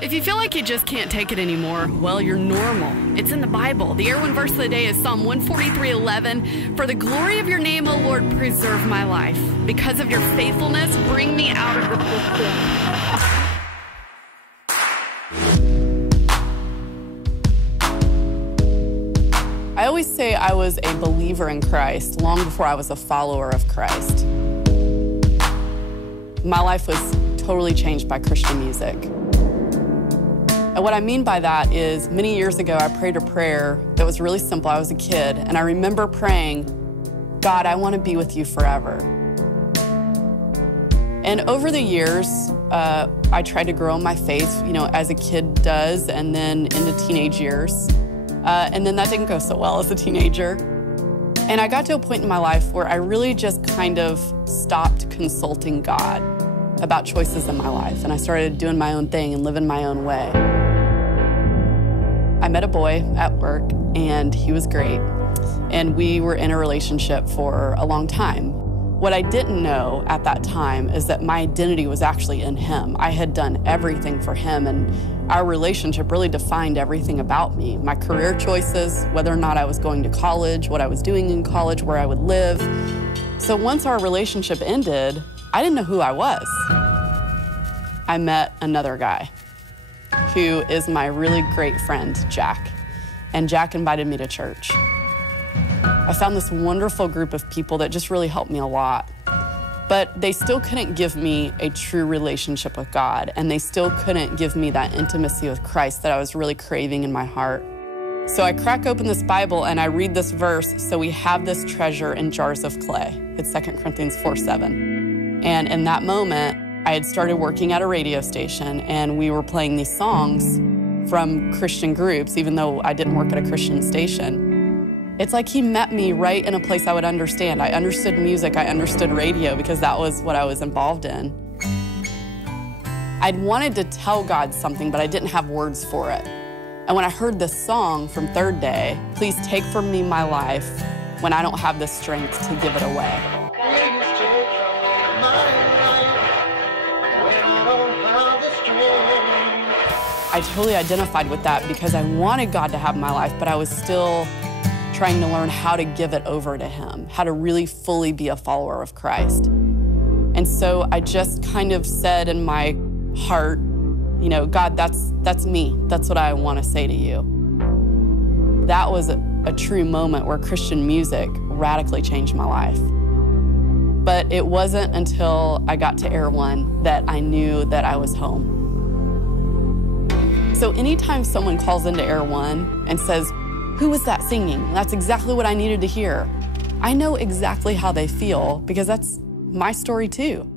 If you feel like you just can't take it anymore, well, you're normal. It's in the Bible. The Air 1 verse of the day is Psalm 143:11. For the glory of your name, O Lord, preserve my life. Because of your faithfulness, bring me out of the pit. I always say I was a believer in Christ long before I was a follower of Christ. My life was totally changed by Christian music. And what I mean by that is many years ago, I prayed a prayer that was really simple. I was a kid, and I remember praying, God, I want to be with you forever. And over the years, I tried to grow in my faith, as a kid does, and then into teenage years. And then that didn't go so well as a teenager. And I got to a point in my life where I really just kind of stopped consulting God about choices in my life. And I started doing my own thing and living my own way. I met a boy at work, and he was great. And we were in a relationship for a long time. What I didn't know at that time is that my identity was actually in him. I had done everything for him, and our relationship really defined everything about me. My career choices, whether or not I was going to college, what I was doing in college, where I would live. So once our relationship ended, I didn't know who I was. I met another guy who is my really great friend, Jack. And Jack invited me to church. I found this wonderful group of people that just really helped me a lot. But they still couldn't give me a true relationship with God, and they still couldn't give me that intimacy with Christ that I was really craving in my heart. So I crack open this Bible and I read this verse, so we have this treasure in jars of clay. It's 2 Corinthians 4:7. And in that moment, I had started working at a radio station, and we were playing these songs from Christian groups, even though I didn't work at a Christian station. It's like he met me right in a place I would understand. I understood music, I understood radio, because that was what I was involved in. I'd wanted to tell God something, but I didn't have words for it. And when I heard this song from Third Day, please take from me my life when I don't have the strength to give it away. I totally identified with that because I wanted God to have my life, but I was still trying to learn how to give it over to him, how to really fully be a follower of Christ. And so I just kind of said in my heart, God, that's me. That's what I want to say to you. That was a true moment where Christian music radically changed my life. But it wasn't until I got to Air 1 that I knew that I was home. So anytime someone calls into Air 1 and says, who was that singing? That's exactly what I needed to hear. I know exactly how they feel because that's my story too.